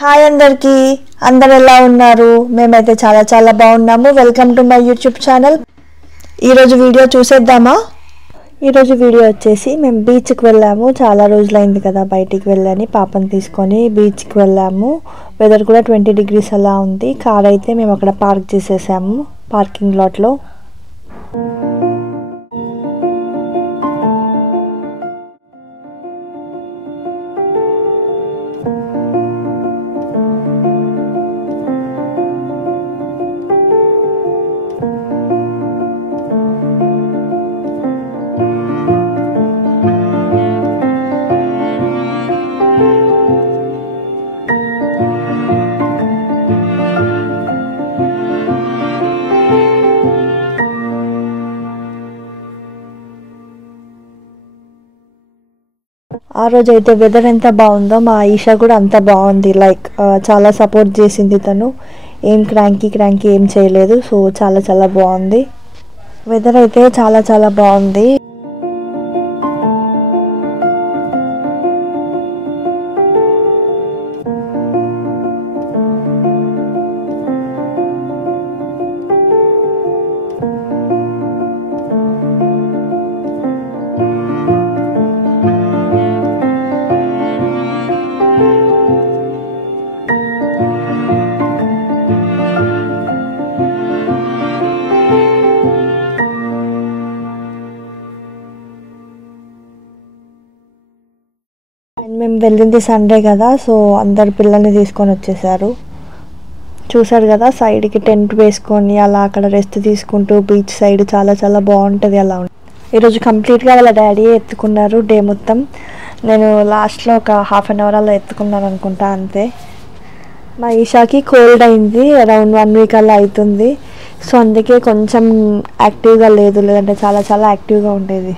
Hi అందరికీ, అందరు ఎలా ఉన్నారు? మేమైతే చాలా చాలా బాగున్నాము. Welcome to my YouTube channel. ఈరోజు వీడియో చూసేద్దామా? ఈరోజు వీడియో వచ్చేసి మేము బీచ్కి వెళ్ళాము. చాలా రోజులైంది కదా బయటికి వెళ్ళని, పాపని తీసుకొని బీచ్కి వెళ్ళాము. వెదర్ కూడా 20 degrees అలా ఉంది. కార్ అయితే మేము అక్కడ పార్క్ చేసేసాము పార్కింగ్ లాట్లో. ఆ రోజు అయితే వెదర్ ఎంత బాగుందో, మా ఈషా కూడా అంత బాగుంది. చాలా సపోర్ట్ చేసింది తను. ఏం క్రాంకీ ఏం చేయలేదు. సో చాలా చాలా బాగుంది. వెదర్ అయితే చాలా చాలా బాగుంది. మేము వెళ్ళింది సండే కదా, సో అందరు పిల్లల్ని తీసుకొని వచ్చేసారు. చూసారు కదా, సైడ్కి టెంట్ వేసుకొని అలా అక్కడ రెస్ట్ తీసుకుంటూ బీచ్ సైడ్ చాలా చాలా బాగుంటుంది. అలా ఈరోజు కంప్లీట్గా వాళ్ళ డాడీ ఎత్తుకున్నారు డే మొత్తం. నేను లాస్ట్లో ఒక ½ an hour అలా ఎత్తుకున్నాను అనుకుంటా, అంతే. మా ఈషాకి కోల్డ్ అయింది, అరౌండ్ 1 week అలా అవుతుంది. సో అందుకే కొంచెం యాక్టివ్గా లేదు, లేదంటే చాలా చాలా యాక్టివ్గా ఉండేది.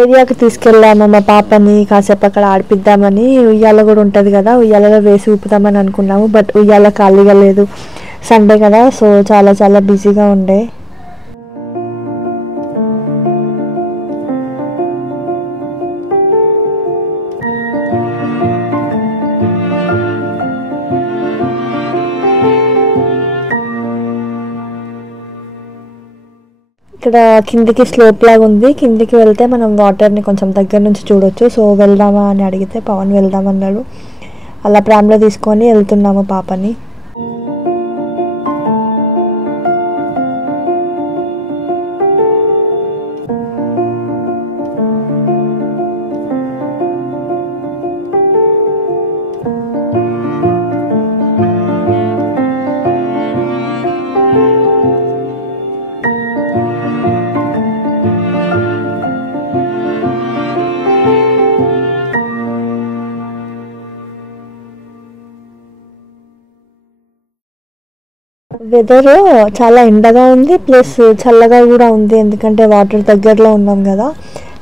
ఏరియాకి తీసుకెళ్ళాము మా పాపని, కాసేపు అక్కడ ఆడిపిద్దామని. ఉయ్యాల కూడా ఉంటుంది కదా, ఉయ్యాలలో వేసి ఊపుదామని అనుకున్నాము. బట్ ఉయ్యాల ఖాళీగా లేదు, సండే కదా. సో చాలా చాలా బిజీగా ఉండే. ఇక్కడ కిందికి స్లోప్ లాగా ఉంది, కిందికి వెళ్తే మనం వాటర్ని కొంచెం దగ్గర నుంచి చూడొచ్చు. సో వెళ్దామా అని అడిగితే పవన్ వెళ్దామన్నాడు. అలా ప్రామ్లో తీసుకొని వెళ్తున్నాము పాపని. వెదర్ చాలా ఎండగా ఉంది, ప్లస్ చల్లగా కూడా ఉంది. ఎందుకంటే వాటర్ దగ్గరలో ఉన్నాం కదా,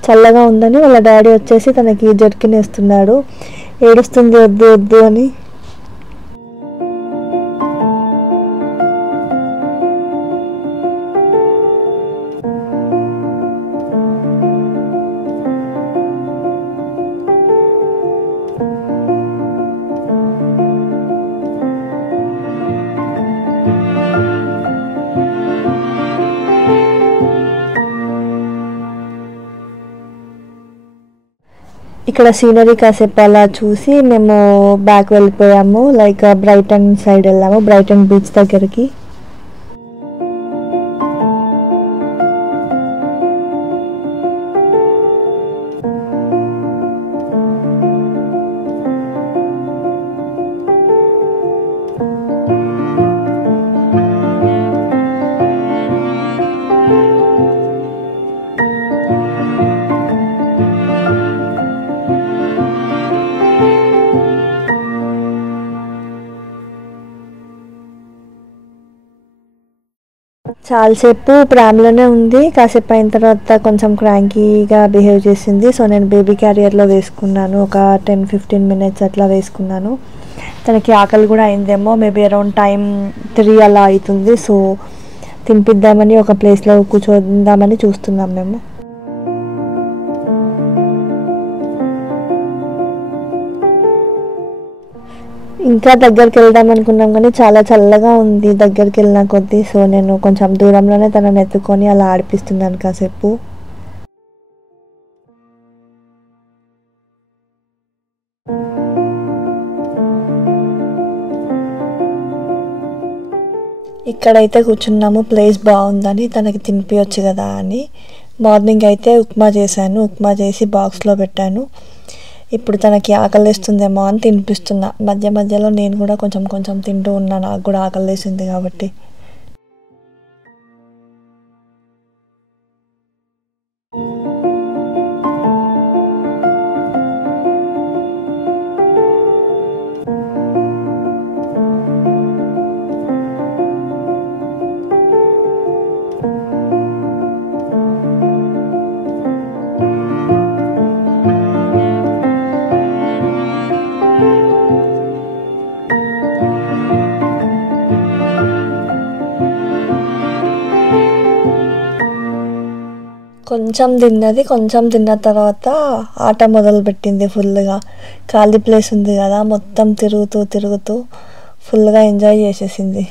చల్లగా ఉందని వాళ్ళ డాడీ వచ్చేసి తనకి జర్కిన్ వేస్తున్నాడు. ఏడుస్తుంది వద్దు వద్దు అని. ఇక్కడ సీనరీ కాసేపు అలా చూసి మేము బ్యాక్ వెళ్ళిపోయాము, లైక్ బ్రైటన్ సైడ్ వెళ్ళాము, బ్రైటన్ బీచ్ దగ్గరికి. చాలాసేపు ప్రామ్లోనే ఉంది. కాసేపు అయిన తర్వాత కొంచెం క్రాంకీగా బిహేవ్ చేసింది. సో నేను బేబీ క్యారియర్లో వేసుకున్నాను, ఒక 10-15 మినిట్స్ అట్లా వేసుకున్నాను. తనకి ఆకలి కూడా అయిందేమో, మేబీ అరౌండ్ టైం 3 అలా అవుతుంది. సో తినిపిద్దామని ఒక ప్లేస్లో కూర్చోద్దామని చూస్తున్నాం మేము. ఇంకా దగ్గరికి వెళ్దాం అనుకున్నాం కానీ చాలా చల్లగా ఉంది దగ్గరికి వెళ్ళిన కొద్దీ. సో నేను కొంచెం దూరంలోనే తనని ఎత్తుకొని అలా ఆడిపిస్తున్నాను కాసేపు. ఇక్కడైతే కూర్చున్నాము, ప్లేస్ బాగుందని తనకి తినిపించచ్చు కదా అని. మార్నింగ్ అయితే ఉప్మా చేశాను, ఉప్మా చేసి బాక్స్లో పెట్టాను. ఇప్పుడు తనకి ఆకలిస్తుందేమో అని తినిపిస్తున్నా. మధ్య మధ్యలో నేను కూడా కొంచెం కొంచెం తింటూ ఉన్నా, నాకు కూడా ఆకలిస్తుంది కాబట్టి. కొంచెం తిన్నది, కొంచెం తిన్న తర్వాత ఆట మొదలుపెట్టింది ఫుల్గా. ఖాళీ ప్లేస్ ఉంది కదా, మొత్తం తిరుగుతూ తిరుగుతూ ఫుల్గా ఎంజాయ్ చేసేసింది.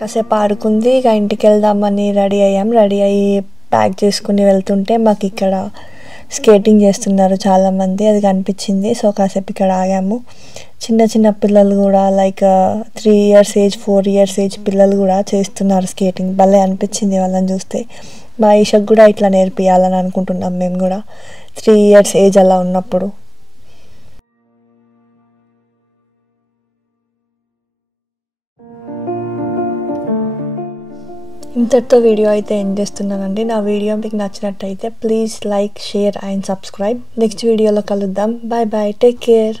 కాసేపు ఆడుకుంది. ఇక ఇంటికి వెళ్దామని రెడీ అయ్యాం. రెడీ అయ్యి ప్యాక్ చేసుకుని వెళ్తుంటే మాకు ఇక్కడ స్కేటింగ్ చేస్తున్నారు చాలామంది, అది కనిపించింది. సో కాసేపు ఇక్కడ ఆగాము. చిన్న చిన్న పిల్లలు కూడా, like 3 years age 4 years age పిల్లలు కూడా చేస్తున్నారు స్కేటింగ్. భలే అనిపించింది వాళ్ళని చూస్తే. మా ఈషకు కూడా ఇట్లా నేర్పియాలని అనుకుంటున్నాం మేము కూడా, 3 years ఏజ్ అలా ఉన్నప్పుడు. ఇంతటితో వీడియో అయితే ఎండ్ చేస్తున్నానండి. నా వీడియో మీకు నచ్చినట్టయితే please like, share and subscribe. Next వీడియోలో కలుద్దాం. Bye bye, take care.